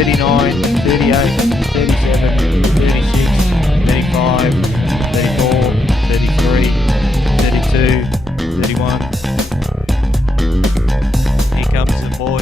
39, 38, 37, 36, 35, 34, 33, 32, 31. Here comes the boy.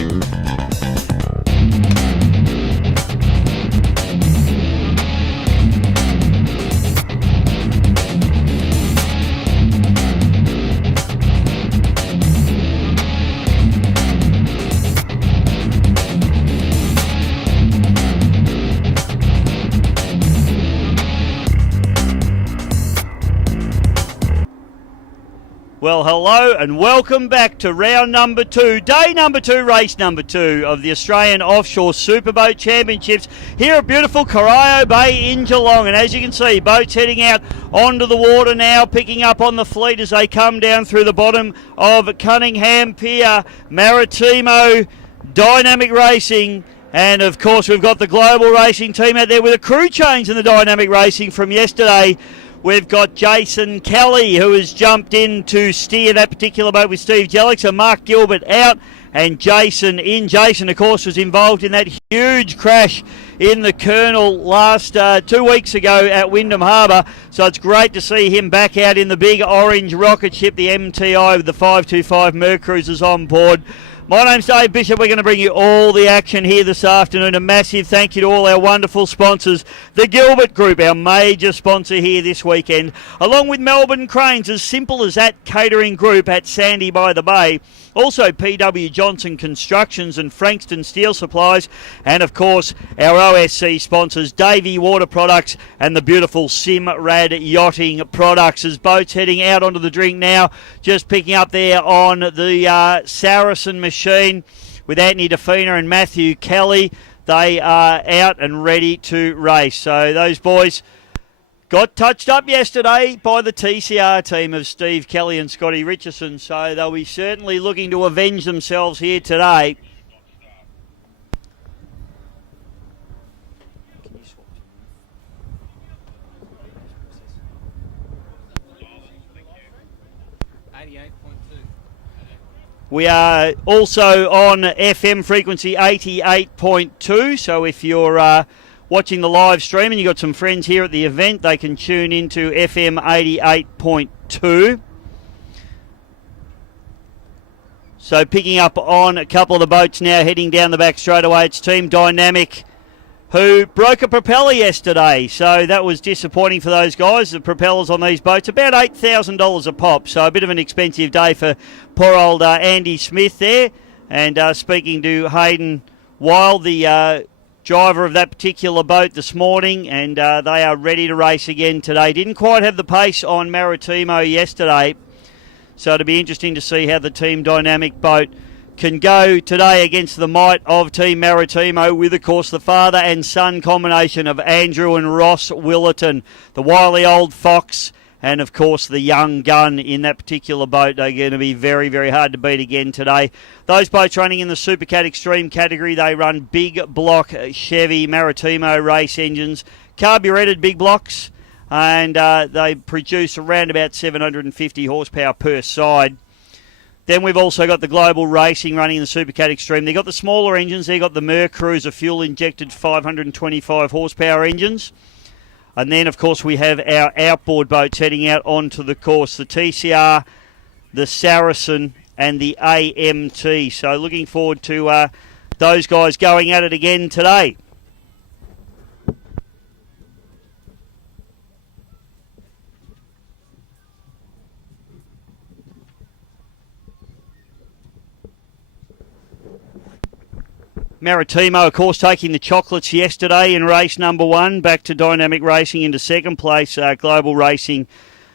Well, hello and welcome back to round number 2, day number 2, race number 2 of the Australian Offshore Superboat Championships here at beautiful Corio Bay in Geelong. And as you can see, boats heading out onto the water now, picking up on the fleet as they come down through the bottom of Cunningham Pier. Maritimo, Dynamic Racing, and of course we've got the Global Racing team out there with a crew change in the Dynamic Racing from yesterday. We've got Jason Kelly, who has jumped in to steer that particular boat with Steve Jellick. So Mark Gilbert out and Jason in. Jason, of course, was involved in that huge crash in the Colonel last 2 weeks ago at Wyndham Harbour. So it's great to see him back out in the big orange rocket ship, the MTI, with the 525 Mercruisers on board. My name's Dave Bishop. We're going to bring you all the action here this afternoon. A massive thank you to all our wonderful sponsors. The Gilbert Group, our major sponsor here this weekend, along with Melbourne Cranes, as simple as that catering group at Sandy by the Bay. Also PW Johnson Constructions and Frankston Steel Supplies. And of course our OSC sponsors, Davey Water Products and the beautiful Simrad Yachting Products. As boats heading out onto the drink now, just picking up there on the Saracen machine with Anthony DeFina and Matthew Kelly. They are out and ready to race. So those boys got touched up yesterday by the TCR team of Steve Kelly and Scotty Richardson, so they'll be certainly looking to avenge themselves here today. We are also on FM frequency 88.2, so if you're watching the live stream and you've got some friends here at the event, they can tune into FM 88.2. So picking up on a couple of the boats now, heading down the back straight away, it's Team Dynamic, who broke a propeller yesterday. So that was disappointing for those guys. The propellers on these boats, about $8,000 a pop. So a bit of an expensive day for poor old Andy Smith there. And speaking to Hayden Wild, the driver of that particular boat this morning, and they are ready to race again today. Didn't quite have the pace on Maritimo yesterday, so it'll be interesting to see how the Team Dynamic boat can go today against the might of Team Maritimo, with of course the father and son combination of Andrew and Ross Willerton, the wily old fox, and of course the young gun in that particular boat. They're going to be very, very hard to beat again today. Those boats running in the Supercat Extreme category, they run big block Chevy Maritimo race engines, carburetted big blocks, and they produce around about 750 horsepower per side. Then we've also got the Global Racing running in the Supercat Extreme. They've got the smaller engines. They've got the Mercruiser fuel-injected 525 horsepower engines. And then, of course, we have our outboard boats heading out onto the course, the TCR, the Saracen, and the AMT. So looking forward to those guys going at it again today. Maritimo, of course, taking the chocolates yesterday in race number 1, back to Dynamic Racing into second place. Global Racing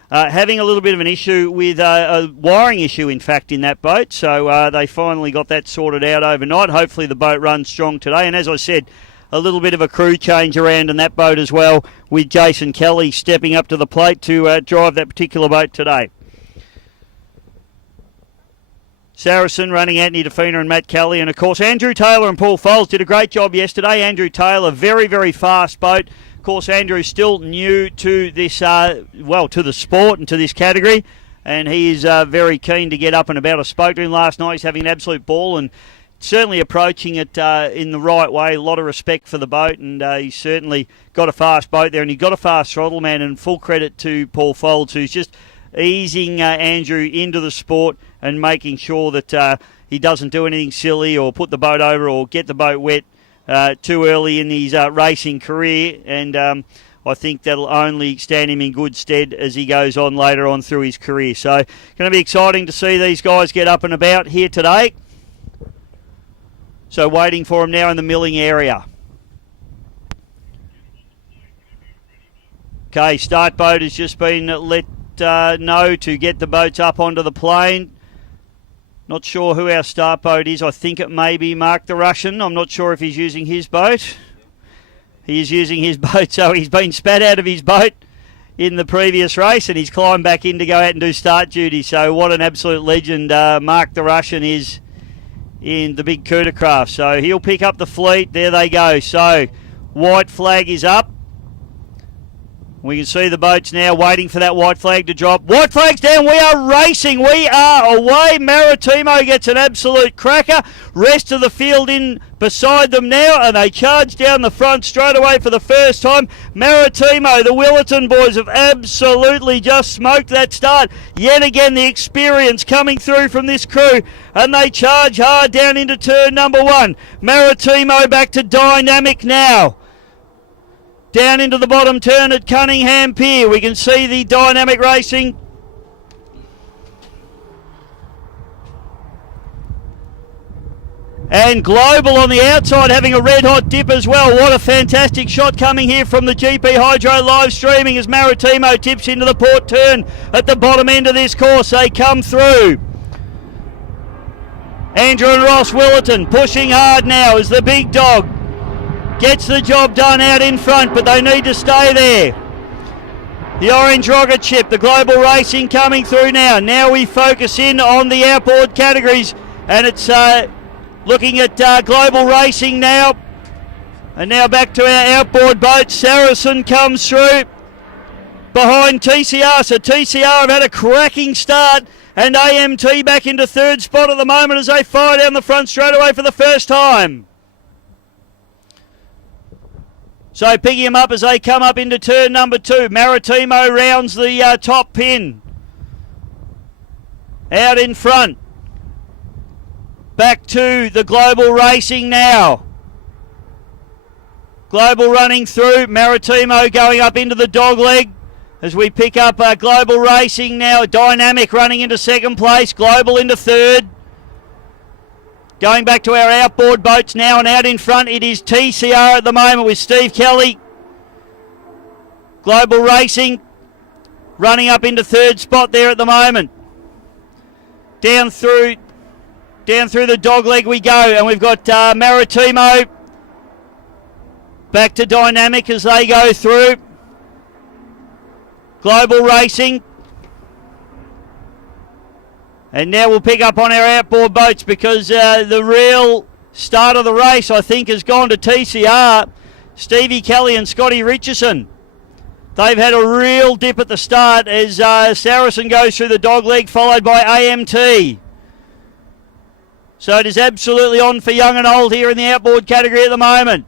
having a little bit of an issue with a wiring issue, in fact, in that boat. So they finally got that sorted out overnight. Hopefully the boat runs strong today. And as I said, a little bit of a crew change around in that boat as well, with Jason Kelly stepping up to the plate to drive that particular boat today. Saracen running Anthony DeFina and Matt Kelly. And, of course, Andrew Taylor and Paul Foles did a great job yesterday. Andrew Taylor, very, very fast boat. Of course, Andrew's still new to this, to the sport and to this category. And he is very keen to get up and about. I spoke to him last night. He's having an absolute ball and certainly approaching it in the right way. A lot of respect for the boat, and he's certainly got a fast boat there, and he's got a fast throttle man, and full credit to Paul Folds, who's just easing Andrew into the sport and making sure that he doesn't do anything silly or put the boat over or get the boat wet too early in his racing career, and I think that'll only stand him in good stead as he goes on later on through his career. So going to be exciting to see these guys get up and about here today. So waiting for him now in the milling area. Okay, start boat has just been let know to get the boats up onto the plane. Not sure who our start boat is. I think it may be Mark the Russian. I'm not sure if he's using his boat. He is using his boat, so he's been spat out of his boat in the previous race, and he's climbed back in to go out and do start duty. So what an absolute legend Mark the Russian is in the big Cuda craft. So he'll pick up the fleet. There they go. So white flag is up. We can see the boats now waiting for that white flag to drop. White flag's down. We are racing. We are away. Maritimo gets an absolute cracker. Rest of the field in beside them now, and they charge down the front straight away for the first time. Maritimo, the Willerton boys have absolutely just smoked that start. Yet again, the experience coming through from this crew, and they charge hard down into turn number one. Maritimo back to Dynamic now. Down into the bottom turn at Cunningham Pier. We can see the Dynamic Racing. And Global on the outside having a red hot dip as well. What a fantastic shot coming here from the GP Hydro live streaming as Maritimo tips into the port turn at the bottom end of this course. They come through. Andrew and Ross Willerton pushing hard now as the big dog gets the job done out in front, but they need to stay there. The orange rocket ship, the Global Racing coming through now. Now we focus in on the outboard categories, and it's looking at Global Racing now. And now back to our outboard boat. Saracen comes through behind TCR. So TCR have had a cracking start, and AMT back into third spot at the moment as they fire down the front straight away for the first time. So picking them up as they come up into turn number two. Maritimo rounds the top pin. Out in front. Back to the Global Racing now. Global running through. Maritimo going up into the dog leg as we pick up Global Racing now. Dynamic running into second place. Global into third. Going back to our outboard boats now, and out in front it is TCR at the moment with Steve Kelly. Global Racing running up into third spot there at the moment. Down through the dog leg we go, and we've got Maritimo back to Dynamic as they go through. Global Racing. And now we'll pick up on our outboard boats because the real start of the race, I think, has gone to TCR. Stevie Kelly and Scotty Richardson. They've had a real dip at the start as Saracen goes through the dog leg, followed by AMT. So it is absolutely on for young and old here in the outboard category at the moment.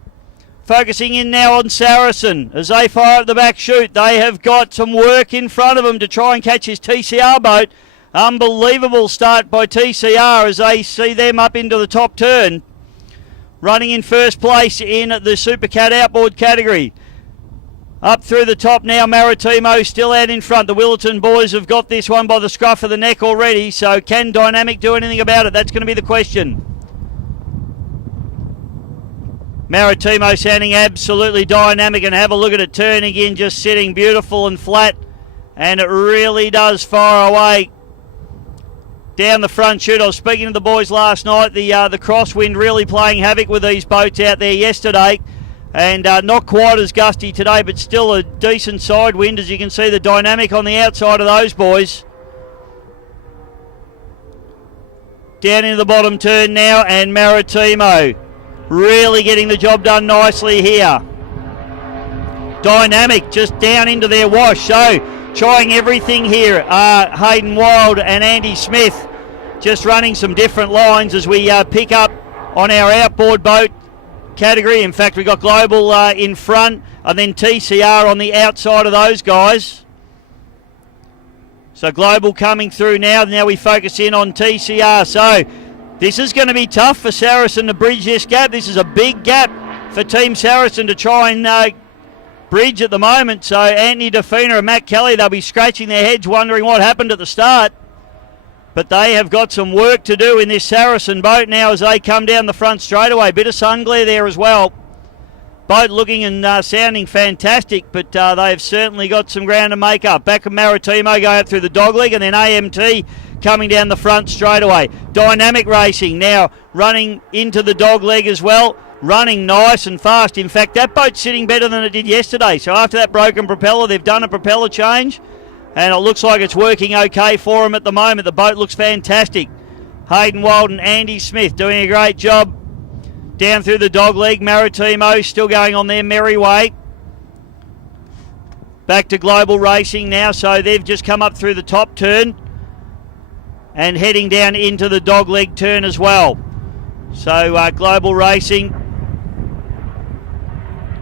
Focusing in now on Saracen as they fire up the back chute. They have got some work in front of them to try and catch his TCR boat. Unbelievable start by TCR as they see them up into the top turn. Running in first place in the Supercat outboard category. Up through the top now, Maritimo still out in front. The Willerton boys have got this one by the scruff of the neck already, so can Dynamic do anything about it? That's going to be the question. Maritimo sounding absolutely dynamic, and have a look at it turning in, just sitting beautiful and flat, and it really does fire away down the front chute. I was speaking to the boys last night. The crosswind really playing havoc with these boats out there yesterday, and not quite as gusty today, but still a decent side wind, as you can see the Dynamic on the outside of those boys. Down into the bottom turn now, and Maritimo really getting the job done nicely here. Dynamic just down into their wash, so trying everything here. Hayden Wild and Andy Smith just running some different lines as we pick up on our outboard boat category. In fact, we've got Global in front, and then TCR on the outside of those guys. So Global coming through now. Now we focus in on TCR. So this is going to be tough for Saracen to bridge this gap. This is a big gap for Team Saracen to try and bridge at the moment. So Anthony Defina and Matt Kelly, they'll be scratching their heads wondering what happened at the start. But they have got some work to do in this Saracen boat now as they come down the front straightaway. Bit of sun glare there as well. Boat looking and sounding fantastic, but they've certainly got some ground to make up. Back of Maritimo going up through the dogleg, and then AMT coming down the front straightaway. Dynamic Racing now running into the dogleg as well. Running nice and fast. In fact, that boat's sitting better than it did yesterday. So after that broken propeller, they've done a propeller change, and it looks like it's working okay for them at the moment. The boat looks fantastic. Hayden Wild and Andy Smith doing a great job down through the dogleg. Maritimo still going on their merry way. Back to Global Racing now. So they've just come up through the top turn and heading down into the dogleg turn as well. So Global Racing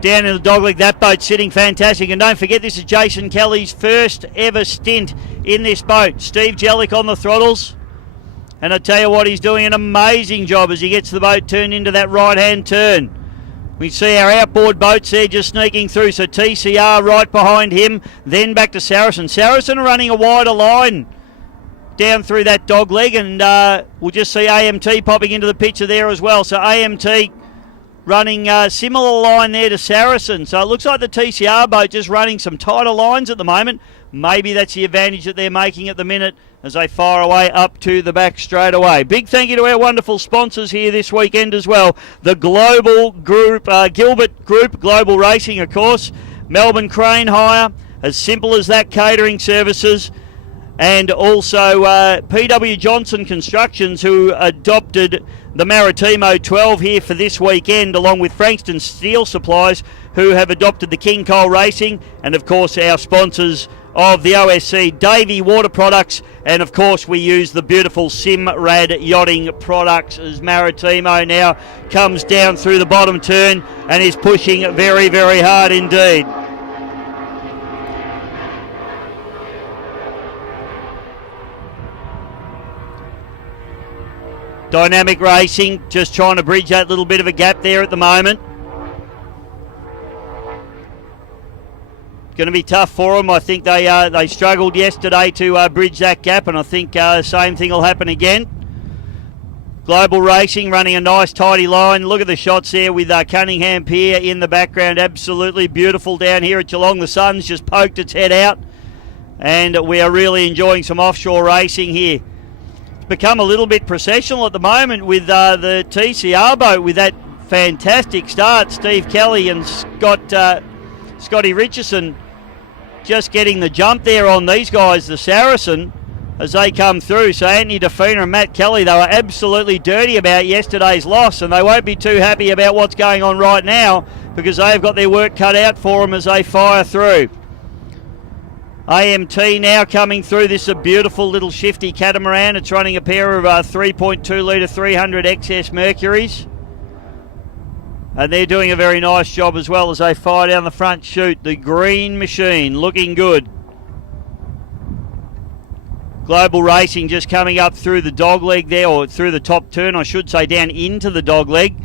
down in the dogleg. That boat's sitting fantastic. And don't forget, this is Jason Kelly's first ever stint in this boat. Steve Jellick on the throttles. And I tell you what, he's doing an amazing job as he gets the boat turned into that right-hand turn. We see our outboard boats there just sneaking through. So TCR right behind him, then back to Saracen. Saracen are running a wider line down through that dogleg, and we'll just see AMT popping into the picture there as well. So AMT running a similar line there to Saracen. So it looks like the TCR boat just running some tighter lines at the moment. Maybe that's the advantage that they're making at the minute as they fire away up to the back straight away. Big thank you to our wonderful sponsors here this weekend as well. The Global Group, Gilbert Group, Global Racing, of course. Melbourne Crane Hire, as simple as that, catering services. And also PW Johnson Constructions, who adopted the Maritimo 12 here for this weekend, along with Frankston Steel Supplies, who have adopted the King Cole Racing. And of course our sponsors of the OSC, Davey Water Products, and of course we use the beautiful Simrad Yachting products as Maritimo now comes down through the bottom turn and is pushing very, very hard indeed. Dynamic Racing just trying to bridge that little bit of a gap there at the moment. Going to be tough for them. I think they struggled yesterday to bridge that gap, and I think the same thing will happen again. Global Racing running a nice tidy line. Look at the shots there with Cunningham Pier in the background. Absolutely beautiful down here at Geelong. The sun's just poked its head out, and we are really enjoying some offshore racing here. It's become a little bit processional at the moment with the TCR boat with that fantastic start. Steve Kelly and Scotty Richardson just getting the jump there on these guys, the Saracen, as they come through. So Anthony Defina and Matt Kelly, they were absolutely dirty about yesterday's loss, and they won't be too happy about what's going on right now because they've got their work cut out for them as they fire through. AMT now coming through. This is a beautiful little shifty catamaran. It's running a pair of 3.2 litre 300 XS Mercuries. And they're doing a very nice job as well as they fire down the front chute. The green machine looking good. Global Racing just coming up through the dogleg there, or through the top turn, I should say, down into the dogleg.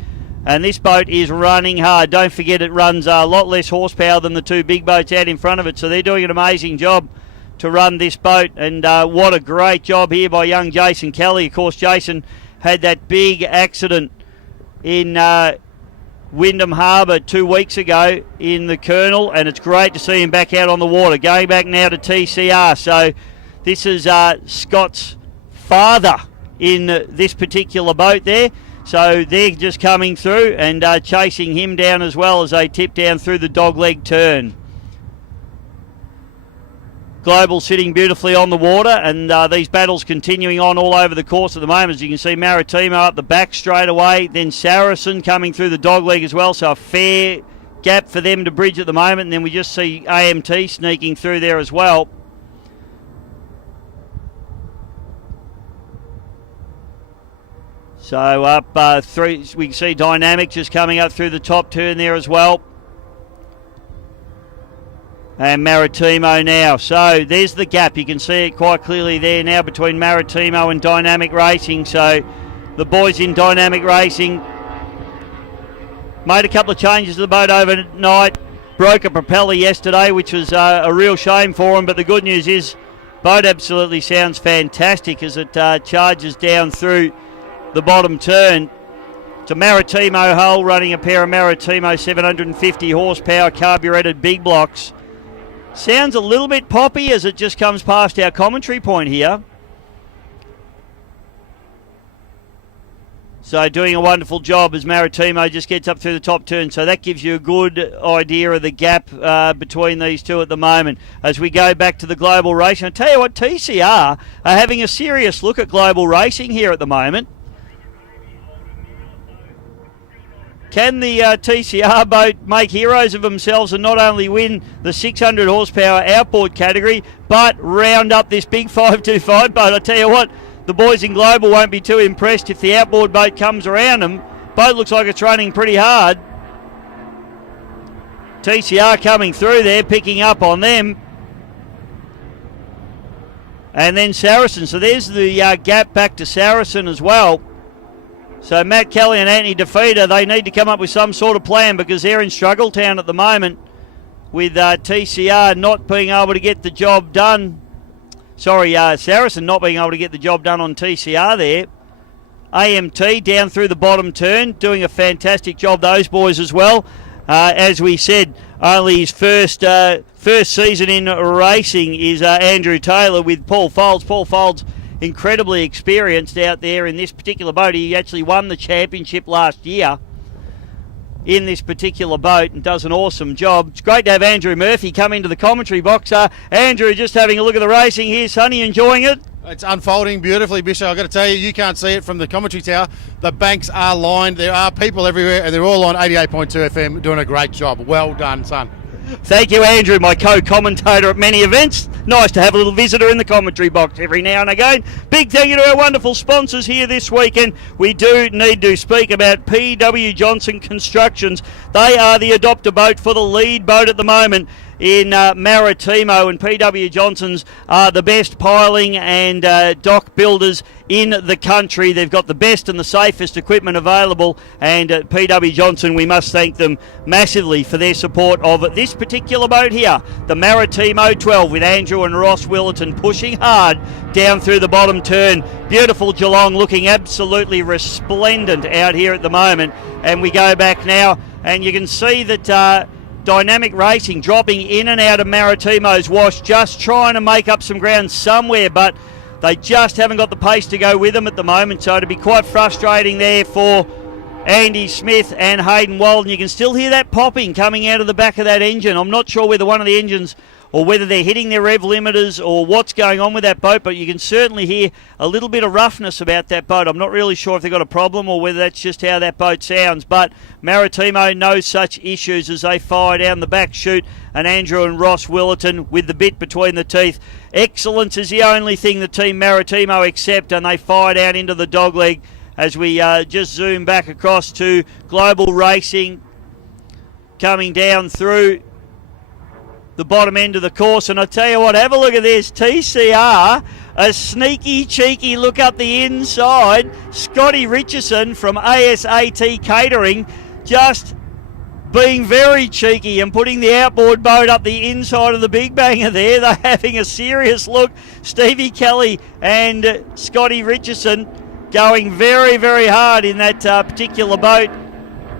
And this boat is running hard. Don't forget it runs a lot less horsepower than the two big boats out in front of it. So they're doing an amazing job to run this boat. And what a great job here by young Jason Kelly. Of course, Jason had that big accident in Wyndham Harbour 2 weeks ago in the Colonel, and it's great to see him back out on the water. Going back now to TCR. So this is Scott's father in this particular boat there. So they're just coming through and chasing him down as well as they tip down through the dogleg turn. Global sitting beautifully on the water, and these battles continuing on all over the course at the moment. As you can see, Maritimo up the back straight away, then Saracen coming through the dogleg as well, so a fair gap for them to bridge at the moment, and then we just see AMT sneaking through there as well. So up three, we can see Dynamic just coming up through the top turn there as well. And Maritimo now. So there's the gap. You can see it quite clearly there now between Maritimo and Dynamic Racing. So the boys in Dynamic Racing made a couple of changes to the boat overnight. Broke a propeller yesterday, which was a real shame for them. But the good news is, boat absolutely sounds fantastic as it charges down through the bottom turn. It's a Maritimo hull running a pair of Maritimo 750 horsepower carburetted big blocks. Sounds a little bit poppy as it just comes past our commentary point here. So doing a wonderful job as Maritimo just gets up through the top turn. So that gives you a good idea of the gap between these two at the moment. As we go back to the global racing, I tell you what, TCR are having a serious look at global racing here at the moment. Can the TCR boat make heroes of themselves and not only win the 600 horsepower outboard category, but round up this big 525 boat? I tell you what, the boys in Global won't be too impressed if the outboard boat comes around them. Boat looks like it's running pretty hard. TCR coming through there, picking up on them. And then Saracen. So there's the gap back to Saracen as well. So Matt Kelly and Anthony DeFeeder, they need to come up with some sort of plan because they're in struggle town at the moment with TCR not being able to get the job done. Saracen not being able to get the job done on TCR there. AMT down through the bottom turn, doing a fantastic job, those boys as well. As we said, only his first season in racing is Andrew Taylor with Paul Folds. Paul Folds incredibly experienced out there in this particular boat. He actually won the championship last year in this particular boat and does an awesome job. It's great to have Andrew Murphy come into the commentary box. Andrew, just having a look at the racing here. Sonny, enjoying it? It's unfolding beautifully, Bishop. I've got to tell you, you can't see it from the commentary tower. The banks are lined. There are people everywhere, and they're all on 88.2 FM doing a great job. Well done, son. Thank you, Andrew, my co-commentator at many events. Nice to have a little visitor in the commentary box every now and again. Big thank you to our wonderful sponsors here this weekend. We do need to speak about PW Johnson Constructions. They are the adopter boat for the lead boat at the moment in Maritimo, and PW Johnson's are the best piling and dock builders in the country. They've got the best and the safest equipment available, and at PW Johnson we must thank them massively for their support of this particular boat here, the Maritimo 12, with Andrew and Ross Willerton pushing hard down through the bottom turn. Beautiful Geelong looking absolutely resplendent out here at the moment, and we go back now and you can see that Dynamic Racing dropping in and out of Maritimo's wash, just trying to make up some ground somewhere, but they just haven't got the pace to go with them at the moment, so it'll be quite frustrating there for Andy Smith and Hayden Walden. You can still hear that popping coming out of the back of that engine. I'm not sure whether one of the engines or whether they're hitting their rev limiters or what's going on with that boat, but you can certainly hear a little bit of roughness about that boat. I'm not really sure if they've got a problem or whether that's just how that boat sounds, but Maritimo no such issues as they fire down the back chute, and Andrew and Ross Willerton with the bit between the teeth. Excellence is the only thing the team Maritimo accept, and they fire down into the dogleg as we just zoom back across to Global Racing coming down through the bottom end of the course. And I tell you what, have a look at this. TCR, a sneaky, cheeky look up the inside. Scotty Richardson from ASAT Catering just being very cheeky and putting the outboard boat up the inside of the big banger there. They're having a serious look. Stevie Kelly and Scotty Richardson going very, very hard in that particular boat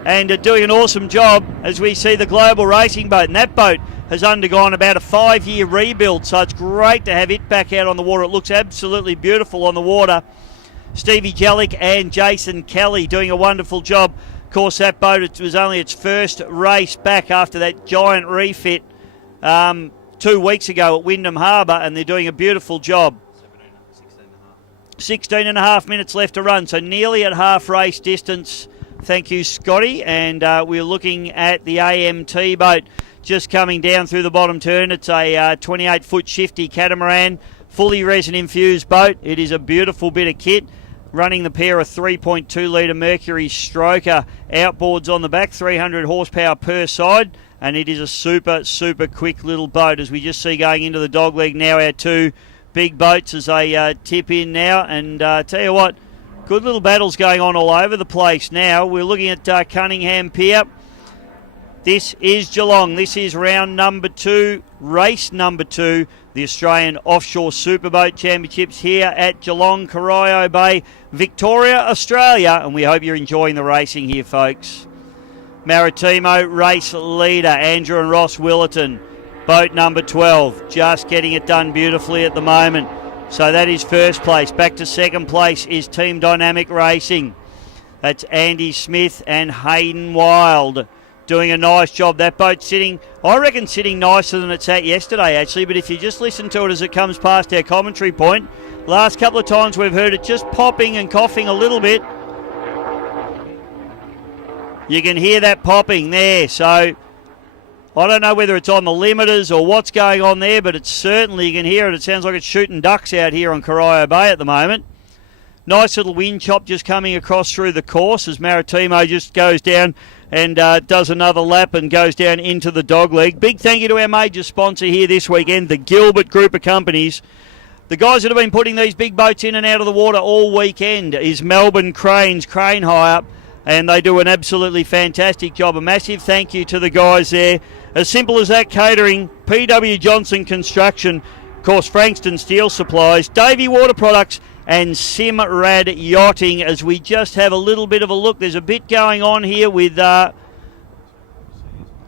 and doing an awesome job as we see the Global Racing boat. And that boat has undergone about a 5-year rebuild, so it's great to have it back out on the water. It looks absolutely beautiful on the water. Stevie Jellick and Jason Kelly doing a wonderful job. Of course, that boat, it was only its first race back after that giant refit 2 weeks ago at Wyndham Harbour, and they're doing a beautiful job. 16 and a half minutes left to run, so nearly at half race distance. Thank you, Scotty. And we're looking at the AMT boat just coming down through the bottom turn. It's a 28-foot shifty catamaran, fully resin infused boat. It is a beautiful bit of kit. running the pair of 3.2 litre Mercury Stroker outboards on the back, 300 horsepower per side, and it is a super quick little boat, as we just see going into the dogleg now, our two big boats as they tip in now. And tell you what, good little battles going on all over the place now. We're looking at Cunningham Pier. This is Geelong. This is round number 2, race number 2, the Australian Offshore Superboat Championships here at Geelong, Corio Bay, Victoria, Australia. And we hope you're enjoying the racing here, folks. Maritimo race leader, Andrew and Ross Willerton. Boat number 12, just getting it done beautifully at the moment. So that is first place. Back to second place is Team Dynamic Racing. That's Andy Smith and Hayden Wild doing a nice job. That boat sitting, I reckon, sitting nicer than it's at yesterday, actually. But if you just listen to it as it comes past our commentary point, last couple of times we've heard it just popping and coughing a little bit. You can hear that popping there. So I don't know whether it's on the limiters or what's going on there, but it's certainly, you can hear it. It sounds like it's shooting ducks out here on Corio Bay at the moment. Nice little wind chop just coming across through the course as Maritimo just goes down and does another lap and goes down into the dogleg. Big thank you to our major sponsor here this weekend, the Gilbert Group of Companies. The guys that have been putting these big boats in and out of the water all weekend is Melbourne Cranes, Crane Hire, and they do an absolutely fantastic job. A massive thank you to the guys there. As simple as that, catering, PW Johnson Construction, of course Frankston Steel Supplies, Davey Water Products, and Simrad Yachting, as we just have a little bit of a look. There's a bit going on here with,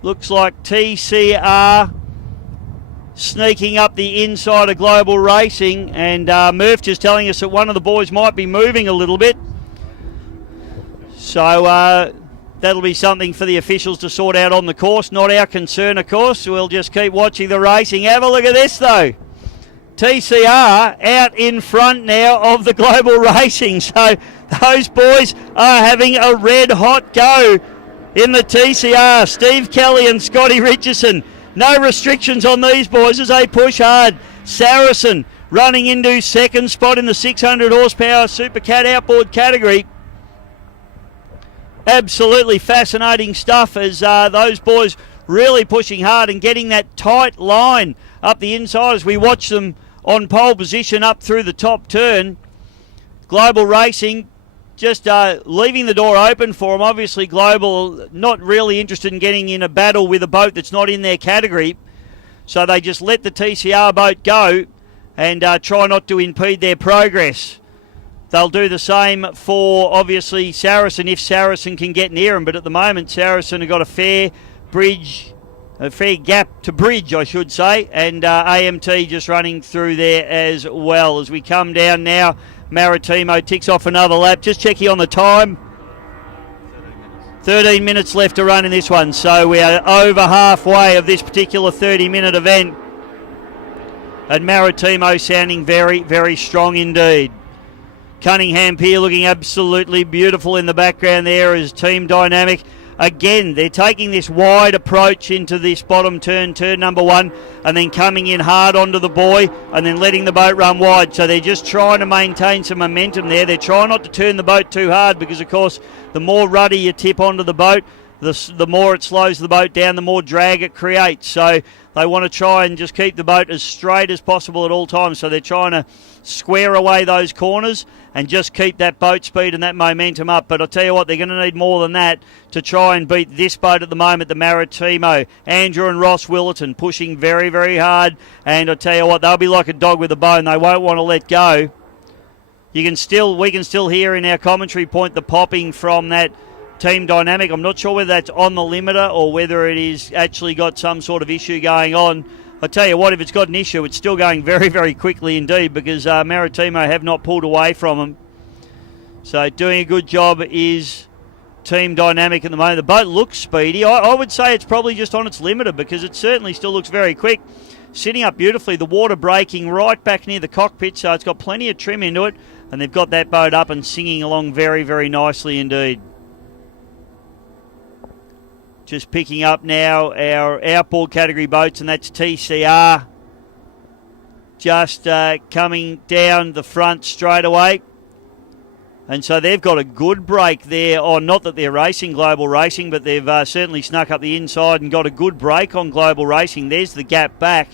looks like TCR sneaking up the inside of Global Racing, and Murph just telling us that one of the boys might be moving a little bit. So that'll be something for the officials to sort out on the course. Not our concern, of course. We'll just keep watching the racing. Have a look at this, though. TCR out in front now of the Global Racing. So those boys are having a red hot go in the TCR. Steve Kelly and Scotty Richardson. No restrictions on these boys as they push hard. Saracen running into second spot in the 600 horsepower Supercat outboard category. Absolutely fascinating stuff as those boys really pushing hard and getting that tight line up the inside as we watch them on pole position up through the top turn. Global Racing just leaving the door open for them. Obviously Global not really interested in getting in a battle with a boat that's not in their category, so they just let the TCR boat go and try not to impede their progress. They'll do the same for, obviously, Saracen if Saracen can get near them. But at the moment, Saracen have got a fair gap to bridge, I should say. And AMT just running through there as well. As we come down now, Maritimo ticks off another lap. Just checking on the time. 13 minutes left to run in this one. So we are over halfway of this particular 30-minute event. And Maritimo sounding very, very strong indeed. Cunningham Pier looking absolutely beautiful in the background there as Team Dynamic. Again, they're taking this wide approach into this bottom turn, turn number 1, and then coming in hard onto the buoy and then letting the boat run wide. So they're just trying to maintain some momentum there. They're trying not to turn the boat too hard because, of course, the more rudder you tip onto the boat, the more it slows the boat down, the more drag it creates. So they want to try and just keep the boat as straight as possible at all times. So they're trying to square away those corners and just keep that boat speed and that momentum up. But I'll tell you what, they're going to need more than that to try and beat this boat at the moment, the Maritimo. Andrew and Ross Willerton pushing very, very hard. And I'll tell you what, they'll be like a dog with a bone. They won't want to let go. We can still hear in our commentary point the popping from that Team Dynamic. I'm not sure whether that's on the limiter or whether it is actually got some sort of issue going on. I tell you what, if it's got an issue, it's still going very, very quickly indeed because Maritimo have not pulled away from them. So doing a good job is Team Dynamic at the moment. The boat looks speedy. I would say it's probably just on its limiter because it certainly still looks very quick. Sitting up beautifully, the water breaking right back near the cockpit, so it's got plenty of trim into it, and they've got that boat up and singing along very, very nicely indeed. Just picking up now our outboard category boats, and that's TCR. Just coming down the front straight away. And so they've got a good break there on, not that they're racing Global Racing, but they've certainly snuck up the inside and got a good break on Global Racing. There's the gap back.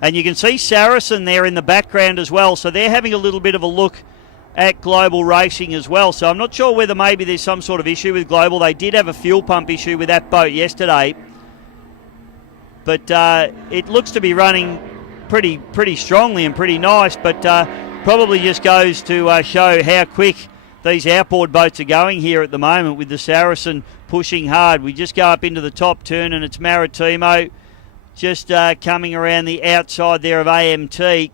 And you can see Saracen there in the background as well. So they're having a little bit of a look at Global Racing as well. So I'm not sure whether maybe there's some sort of issue with Global. They did have a fuel pump issue with that boat yesterday. But it looks to be running pretty strongly and pretty nice, but probably just goes to show how quick these outboard boats are going here at the moment with the Saracen pushing hard. We just go up into the top turn and it's Maritimo just coming around the outside there of AMT.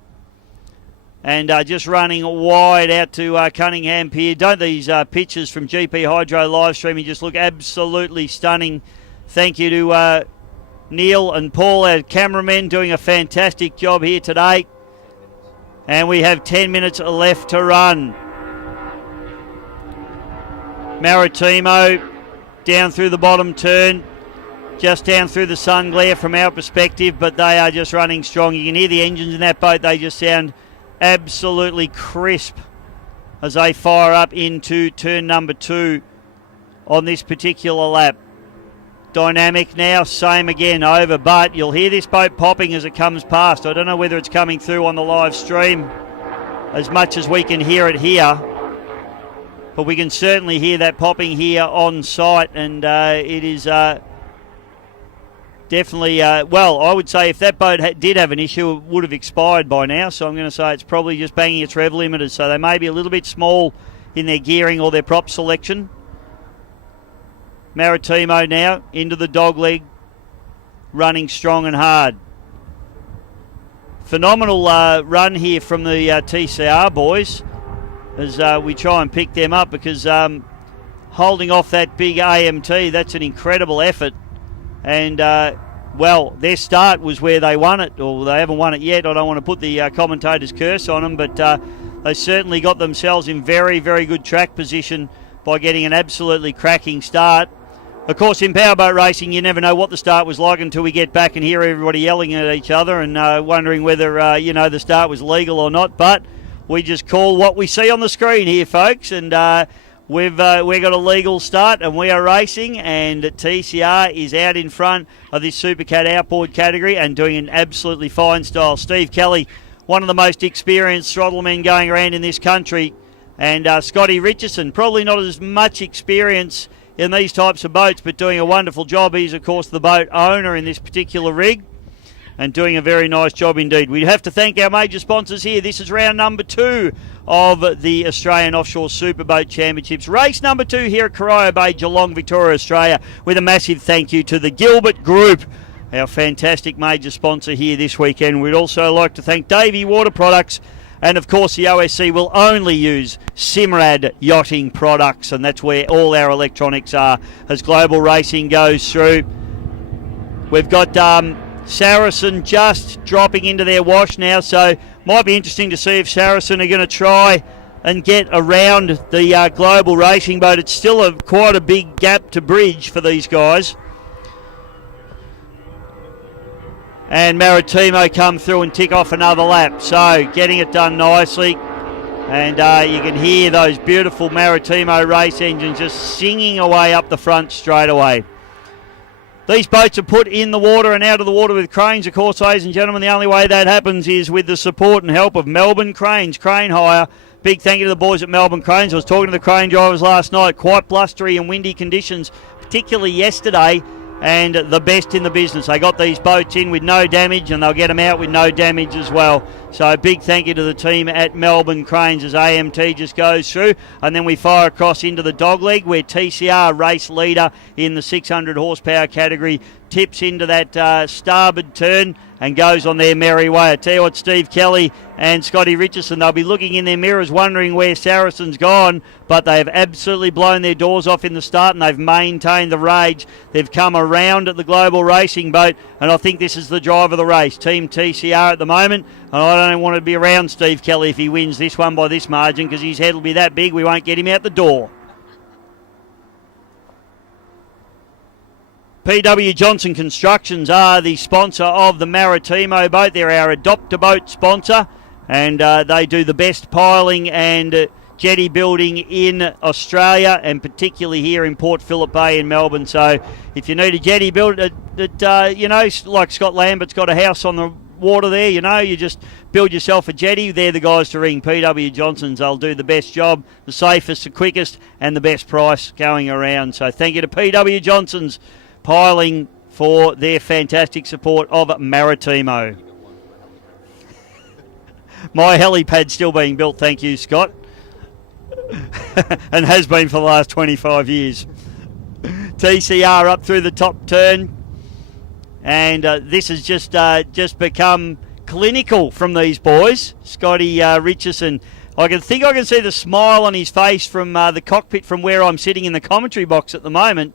And just running wide out to Cunningham Pier. Don't these pictures from GP Hydro live streaming just look absolutely stunning? Thank you to Neil and Paul, our cameramen, doing a fantastic job here today. And we have 10 minutes left to run. Maritimo down through the bottom turn, just down through the sun glare from our perspective, but they are just running strong. You can hear the engines in that boat. They just sound absolutely crisp as they fire up into turn number 2 on this particular lap. Dynamic now, same again, over, but you'll hear this boat popping as it comes past. I don't know whether it's coming through on the live stream as much as we can hear it here, but we can certainly hear that popping here on site, and it is definitely, well, I would say if that boat did have an issue, it would have expired by now. So I'm going to say it's probably just banging its rev limiters. So they may be a little bit small in their gearing or their prop selection. Maritimo now into the dogleg, running strong and hard. Phenomenal run here from the TCR boys as we try and pick them up, because holding off that big AMT, that's an incredible effort. And, well, their start was where they won it, or they haven't won it yet. I don't want to put the commentator's curse on them, but they certainly got themselves in very, very good track position by getting an absolutely cracking start. Of course, in powerboat racing, you never know what the start was like until we get back and hear everybody yelling at each other and wondering whether, the start was legal or not. But we just call what we see on the screen here, folks, and we've got a legal start and we are racing, and TCR is out in front of this Supercat outboard category and doing an absolutely fine style. Steve Kelly, one of the most experienced throttle men going around in this country, and Scotty Richardson, probably not as much experience in these types of boats, but doing a wonderful job. He's, of course, the boat owner in this particular rig, and doing a very nice job indeed. We have to thank our major sponsors here. This is round number 2 of the Australian Offshore Superboat Championships. Race number 2 here at Corio Bay, Geelong, Victoria, Australia, with a massive thank you to the Gilbert Group, our fantastic major sponsor here this weekend. We'd also like to thank Davey Water Products, and of course the OSC will only use Simrad yachting products, and that's where all our electronics are as Global Racing goes through. We've got Saracen just dropping into their wash now, so might be interesting to see if Saracen are going to try and get around the Global Racing boat. It's still quite a big gap to bridge for these guys. And Maritimo come through and tick off another lap, so getting it done nicely. And you can hear those beautiful Maritimo race engines just singing away up the front straight away. These boats are put in the water and out of the water with cranes, of course, ladies and gentlemen. The only way that happens is with the support and help of Melbourne Cranes, Crane Hire. Big thank you to the boys at Melbourne Cranes. I was talking to the crane drivers last night. Quite blustery and windy conditions, particularly yesterday, and the best in the business. They got these boats in with no damage, and they'll get them out with no damage as well. So big thank you to the team at Melbourne Cranes as AMT just goes through. And then we fire across into the dogleg, where TCR, race leader in the 600 horsepower category, tips into that starboard turn and goes on their merry way. I tell you what, Steve Kelly and Scotty Richardson, they'll be looking in their mirrors wondering where Saracen's gone, but they have absolutely blown their doors off in the start, and they've maintained the rage. They've come around at the Global Racing boat, and I think this is the drive of the race. Team TCR at the moment, and I don't want to be around Steve Kelly if he wins this one by this margin, because his head will be that big we won't get him out the door. PW Johnson Constructions are the sponsor of the Maritimo boat. They're our adopt-a-boat sponsor, and they do the best piling and jetty building in Australia, and particularly here in Port Phillip Bay in Melbourne. So if you need a jetty built that, you know, like Scott Lambert's got a house on the water there, you know, you just build yourself a jetty. They're the guys to ring. PW Johnson's. They'll do the best job, the safest, the quickest, and the best price going around. So thank you to PW Johnson's Piling for their fantastic support of Maritimo. My helipad's still being built, thank you, Scott. And has been for the last 25 years. TCR up through the top turn. And this has just become clinical from these boys. Scotty Richardson. I can see the smile on his face from the cockpit from where I'm sitting in the commentary box at the moment.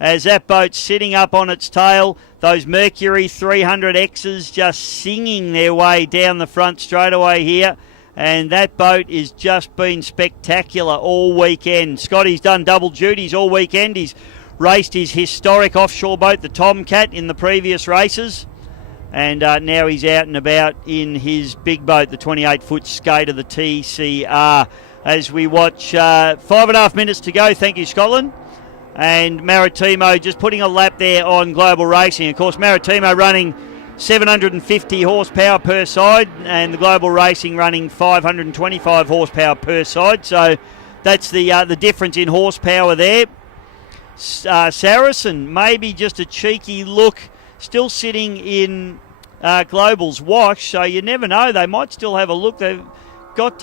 As that boat's sitting up on its tail, those Mercury 300Xs just singing their way down the front straightaway here. And that boat has just been spectacular all weekend. Scotty's done double duties all weekend. He's raced his historic offshore boat, the Tomcat, in the previous races. And now he's out and about in his big boat, the 28-foot Skater, the TCR. As we watch 5.5 minutes to go, thank you, Scotland. And Maritimo just putting a lap there on Global Racing. Of course, Maritimo running 750 horsepower per side, and the Global Racing running 525 horsepower per side. So that's the difference in horsepower there. Saracen, maybe just a cheeky look, still sitting in Global's wash, so you never know. They might still have a look. They've got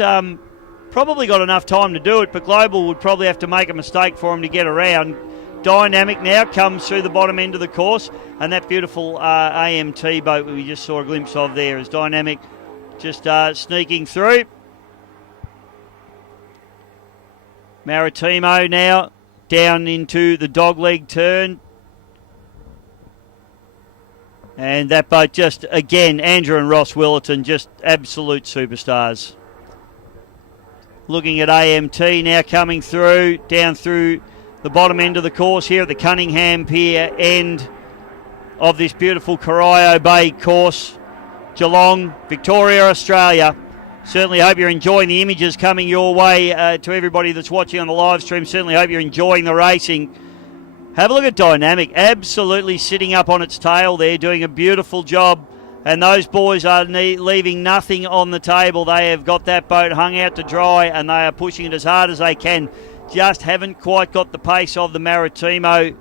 probably got enough time to do it, but Global would probably have to make a mistake for him to get around. Dynamic now comes through the bottom end of the course, and that beautiful AMT boat we just saw a glimpse of there is Dynamic just sneaking through. Maritimo now down into the dogleg turn. And that boat just, again, Andrew and Ross Willerton, just absolute superstars. Looking at AMT now coming through, down through the bottom end of the course here at the Cunningham Pier end of this beautiful Corio Bay course. Geelong, Victoria, Australia. Certainly hope you're enjoying the images coming your way to everybody that's watching on the live stream. Certainly hope you're enjoying the racing. Have a look at Dynamic, absolutely sitting up on its tail there, doing a beautiful job. And those boys are leaving nothing on the table. They have got that boat hung out to dry, and they are pushing it as hard as they can. Just haven't quite got the pace of the Maritimo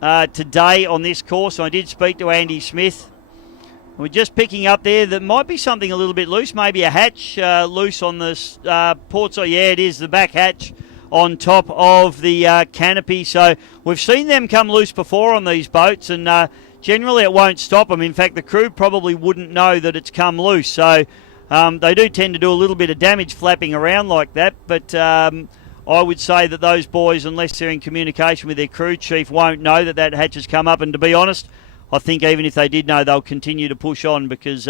today on this course. I did speak to Andy Smith. We're just picking up there. There might be something a little bit loose, maybe a hatch loose on the port side. Yeah, it is, the back hatch on top of the canopy. So we've seen them come loose before on these boats, and generally it won't stop them. In fact, the crew probably wouldn't know that it's come loose. So they do tend to do a little bit of damage flapping around like that. But I would say that those boys, unless they're in communication with their crew chief, won't know that that hatch has come up. And to be honest, I think even if they did know, they'll continue to push on because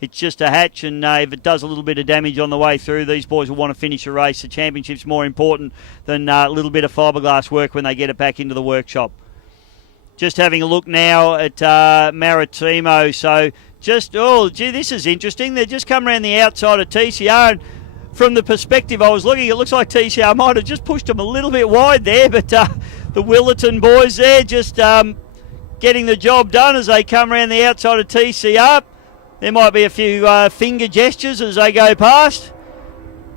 it's just a hatch, and if it does a little bit of damage on the way through, these boys will want to finish a race. The championship's more important than a little bit of fiberglass work when they get it back into the workshop. Just having a look now at Maritimo. So just, oh, gee, this is interesting. They've just come around the outside of TCR, and from the perspective I was looking, it looks like TCR might have just pushed them a little bit wide there, but the Willerton boys there just getting the job done as they come around the outside of TCR. There might be a few finger gestures as they go past,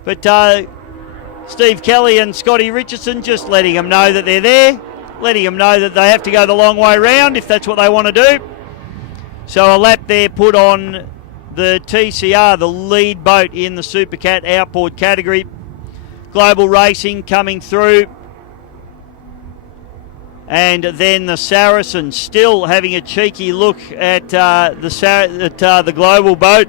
but Steve Kelly and Scotty Richardson just letting them know that they're there, letting them know that they have to go the long way round if that's what they want to do. So a lap there put on the TCR, the lead boat in the Supercat outboard category. Global Racing coming through. And then the Saracen still having a cheeky look at the Global boat.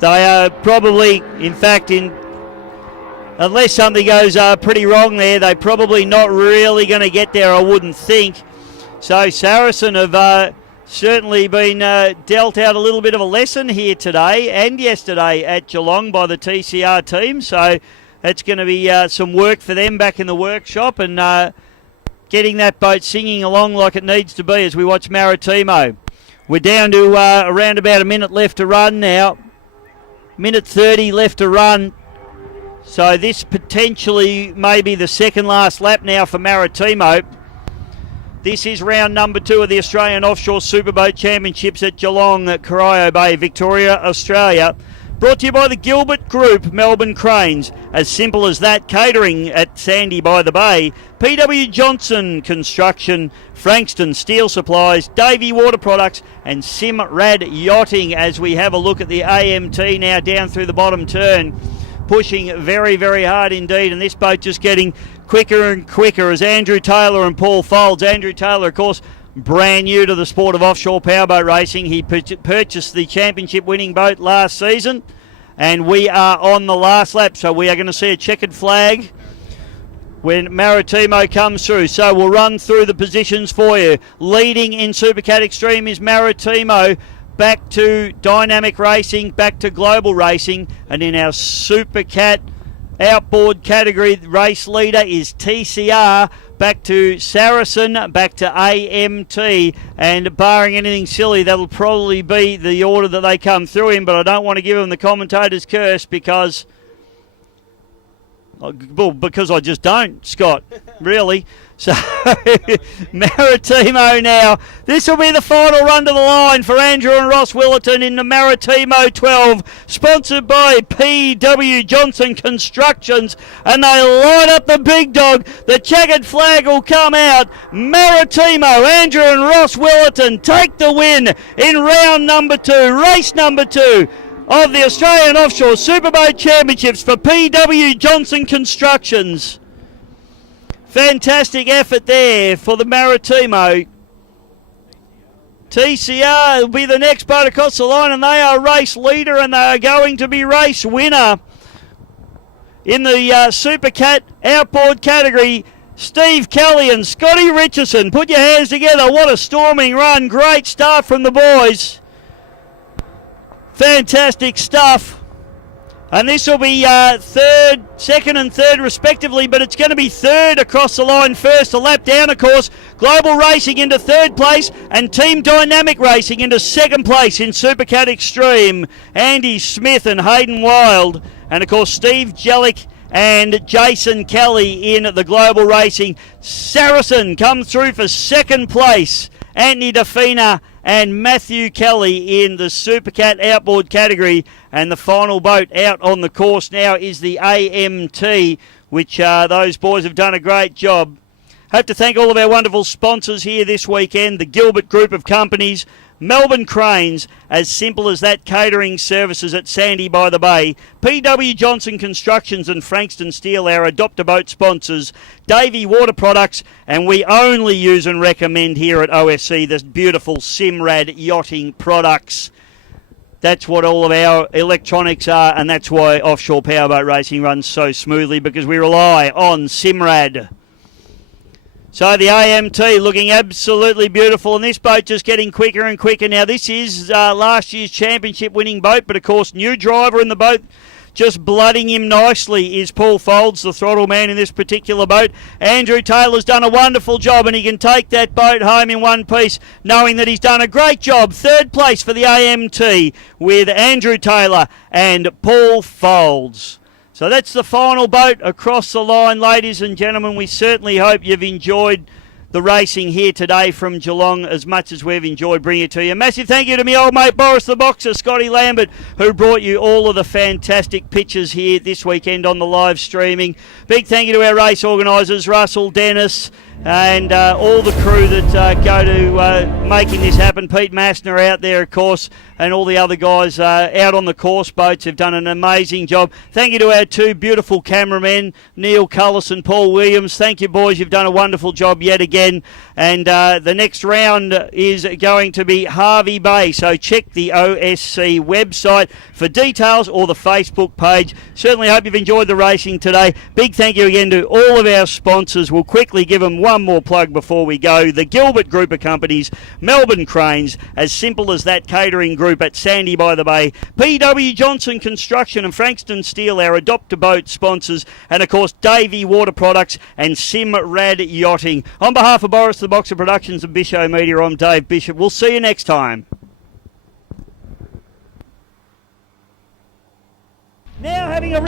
They are probably, in fact, unless something goes pretty wrong there, they're probably not really going to get there, I wouldn't think. So Saracen have certainly been dealt out a little bit of a lesson here today and yesterday at Geelong by the TCR team. So it's going to be some work for them back in the workshop, and getting that boat singing along like it needs to be as we watch Maritimo. We're down to around about a minute left to run now. Minute 30 left to run. So this potentially may be the second last lap now for Maritimo. This is round number 2 of the Australian Offshore Superboat Championships at Geelong at Corio Bay, Victoria, Australia. Brought to you by the Gilbert Group, Melbourne Cranes. As simple as that, catering at Sandy by the Bay. PW Johnson Construction, Frankston Steel Supplies, Davey Water Products and Simrad Yachting as we have a look at the AMT now down through the bottom turn. Pushing very, very hard indeed, and this boat just getting quicker and quicker as Andrew Taylor and Paul Folds. Andrew Taylor, of course, brand new to the sport of offshore powerboat racing. He purchased the championship winning boat last season, and we are on the last lap, so we are going to see a checkered flag when Maritimo comes through. So we'll run through the positions for you. Leading in Supercat Extreme is Maritimo. Back to Dynamic Racing, back to Global Racing, and in our Supercat outboard category, race leader is TCR, back to Saracen, back to AMT, and barring anything silly, that'll probably be the order that they come through in, but I don't want to give them the commentator's curse because I just don't, Scott, really. So, Maritimo now. This will be the final run to the line for Andrew and Ross Willerton in the Maritimo 12, sponsored by PW Johnson Constructions, and they line up the big dog. The checkered flag will come out. Maritimo, Andrew and Ross Willerton take the win in round number 2, race number 2 of the Australian Offshore Superboat Championships for PW Johnson Constructions. Fantastic effort there for the Maritimo. TCR will be the next boat across the line, and they are race leader, and they are going to be race winner. In the Supercat outboard category, Steve Kelly and Scotty Richardson. Put your hands together. What a storming run. Great start from the boys. Fantastic stuff. And this will be second and third respectively, but it's going to be third across the line first, a lap down, of course. Global Racing into third place and Team Dynamic Racing into second place in Supercat Extreme. Andy Smith and Hayden Wild, and of course Steve Jellick and Jason Kelly in the Global Racing. Saracen comes through for second place. Anthony Defina and Matthew Kelly in the Supercat outboard category. And the final boat out on the course now is the AMT, which those boys have done a great job. Hope to thank all of our wonderful sponsors here this weekend, the Gilbert Group of Companies, Melbourne Cranes, as simple as that, catering services at Sandy by the Bay, PW Johnson Constructions and Frankston Steel, our Adopt-A-Boat sponsors, Davey Water Products, and we only use and recommend here at OSC the beautiful Simrad Yachting products. That's what all of our electronics are, and that's why offshore powerboat racing runs so smoothly, because we rely on Simrad. So the AMT looking absolutely beautiful, and this boat just getting quicker and quicker. Now this is last year's championship winning boat, but of course new driver in the boat, just blooding him nicely, is Paul Folds, the throttle man in this particular boat. Andrew Taylor's done a wonderful job, and he can take that boat home in one piece, knowing that he's done a great job. Third place for the AMT with Andrew Taylor and Paul Folds. So that's the final boat across the line, ladies and gentlemen. We certainly hope you've enjoyed the racing here today from Geelong as much as we've enjoyed bringing it to you. Massive thank you to my old mate Boris the Boxer, Scotty Lambert, who brought you all of the fantastic pictures here this weekend on the live streaming. Big thank you to our race organisers, Russell, Dennis, and all the crew that go to making this happen. Pete Massner out there, of course, and all the other guys out on the course boats have done an amazing job. Thank you to our two beautiful cameramen, Neil Cullis and Paul Williams. Thank you, boys. You've done a wonderful job yet again. And the next round is going to be Harvey Bay. So check the OSC website for details or the Facebook page. Certainly hope you've enjoyed the racing today. Big thank you again to all of our sponsors. We'll quickly give them one more plug before we go. The Gilbert Group of Companies, Melbourne Cranes, as simple as that, catering group at Sandy by the Bay, PW Johnson Construction and Frankston Steel, our Adopt-A-Boat sponsors, and of course Davey Water Products and Simrad Yachting. On behalf of Boris the Boxer Productions and Bisho Media, I'm Dave Bishop. We'll see you next time. Now having a